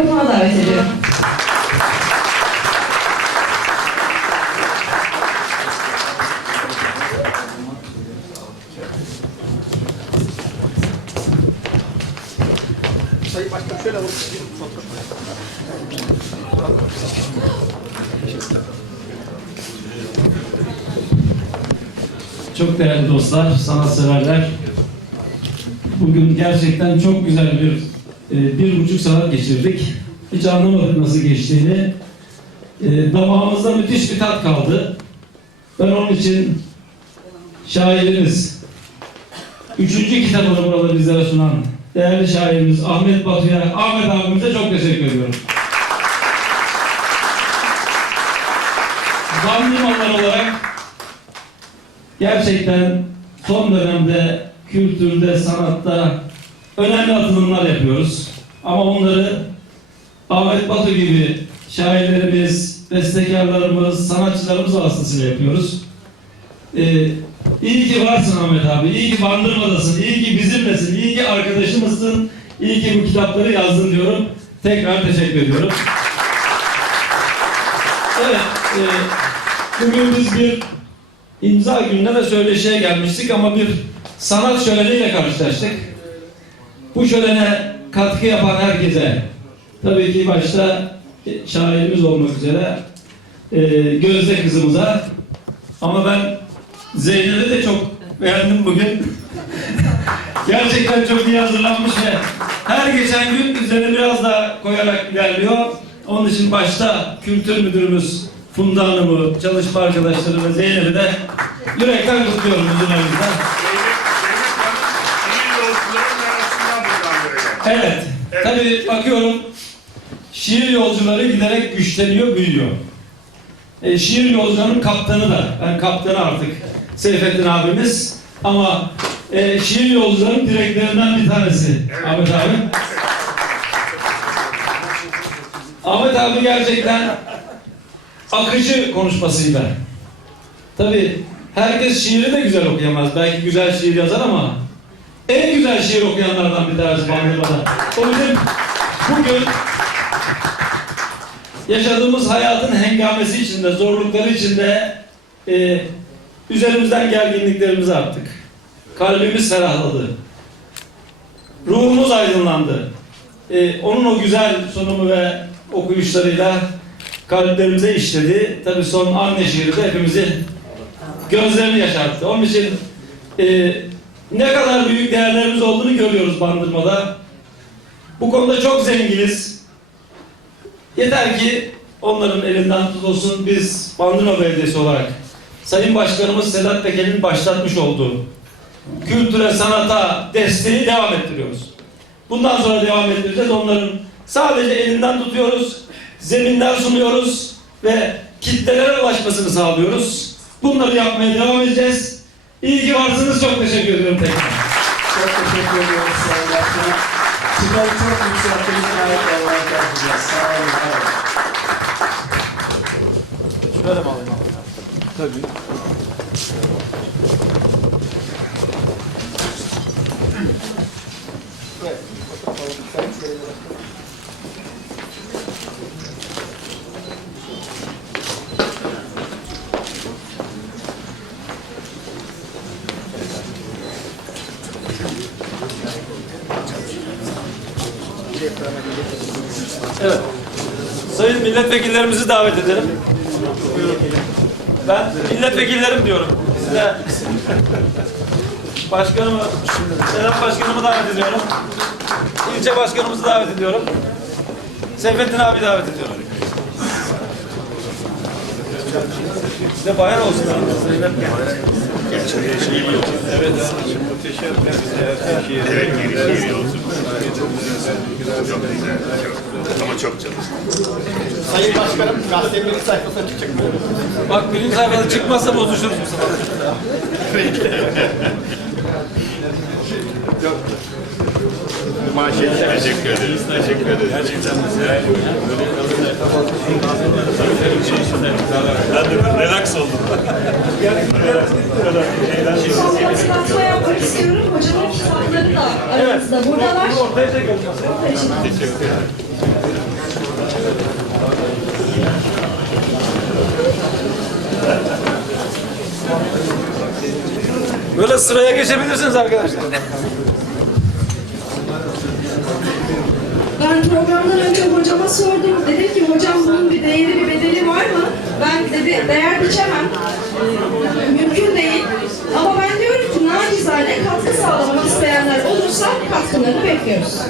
mikrofona davet ediyorum. Sayın Başkanım şöyle alalım. Çok değerli dostlar, sanatseverler. Bugün gerçekten çok güzel bir e, bir buçuk saat geçirdik. Hiç anlamadık nasıl geçtiğini. E, damağımızda müthiş bir tat kaldı. Ben onun için şairimiz, üçüncü kitabını burada bizlere sunan değerli şairimiz Ahmet Batu'ya, Ahmet abimize çok teşekkür ediyorum. Bandırmalar olarak gerçekten son dönemde kültürde, sanatta önemli atılımlar yapıyoruz. Ama onları Ahmet Batu gibi şairlerimiz, bestekarlarımız, sanatçılarımız vasıtasıyla yapıyoruz. Ee, iyi ki varsın Ahmet abi, iyi ki Bandırma'dasın, iyi ki bizimlesin, iyi ki arkadaşımızsın, iyi ki bu kitapları yazdın diyorum. Tekrar teşekkür ediyorum. Evet, e, bugün biz bir imza gününe ve söyleşiye gelmiştik ama bir sanat şöleniyle karşılaştık. Bu şölene katkı yapan herkese, tabii ki başta şairimiz olmak üzere e, Gözde kızımıza ama ben Zeynep'i de çok beğendim bugün. Gerçekten çok iyi hazırlanmış ve her geçen gün üzerine biraz daha koyarak ilerliyor. Onun için başta kültür müdürümüz Funda Hanım'ı, çalışma arkadaşları ve Zeynep'i de yürekten kutluyorum huzurlarınızda. Böyle. Evet, tabii bakıyorum şiir yolcuları giderek güçleniyor, büyüyor. E, şiir yolcularının kaptanı da, ben kaptanı artık Seyfettin abimiz ama e, şiir yolcuların direklerinden bir tanesi Ahmet abi. Ahmet abi gerçekten akıcı konuşmasıyla. Tabii herkes şiiri de güzel okuyamaz. Belki güzel şiir yazar ama en güzel şiir okuyanlardan bir tanesi Bandırma'da. O yüzden bugün yaşadığımız hayatın hengamesi içinde, zorlukları içinde e, üzerimizden gerginliklerimizi attık. Kalbimiz ferahladı. Ruhumuz aydınlandı. E, onun o güzel sunumu ve okuyuşlarıyla kalplerimize işledi. Tabii son anne şiiri de hepimizin gözlerini yaşarttı. Onun için e, ne kadar büyük değerlerimiz olduğunu görüyoruz Bandırma'da. Bu konuda çok zenginiz. Yeter ki onların elinden tutulsun biz Bandırma Belediyesi olarak Sayın Başkanımız Sedat Peker'in başlatmış olduğu kültüre, sanata desteği devam ettiriyoruz. Bundan sonra devam ettireceğiz. Onların sadece elinden tutuyoruz, zeminden sunuyoruz ve kitlelere ulaşmasını sağlıyoruz. Bunları yapmaya devam edeceğiz. İyi ki varsınız. Çok teşekkür ediyorum tekrar. Çok teşekkür ediyoruz Sayın Başkanım. Çıkarı çok yükselttiniz. Gayet Allah'a kalkacağız. Sağ olun. Şöyle mi alayım abi? Tabii. Evet. Sayın milletvekillerimizi davet edelim. Ben milletvekillerim diyorum. Size başkanımı, Sedat Başkanımı davet ediyorum. İlçe başkanımızı davet ediyorum. Seyfettin abi davet ediyorum. Size bayan olsun. Zeynep gel. Evet. Ama çok çalıştım. Sayın Başkanım, gazetenin ilk sayfasına çıkacak böyle. Bak birinci sayfada çıkmazsa bozuşuruz bu sefer. Teşekkür ederiz. Teşekkür ederiz. Gerçekten. Ben de relax oldum. Hatırlatma Böyle sıraya geçebilirsiniz arkadaşlar. Ben programdan önce hocama sordum. Dedim ki hocam bunun bir değeri bir bedeli var mı? Ben dedi değer biçemem. Diyorum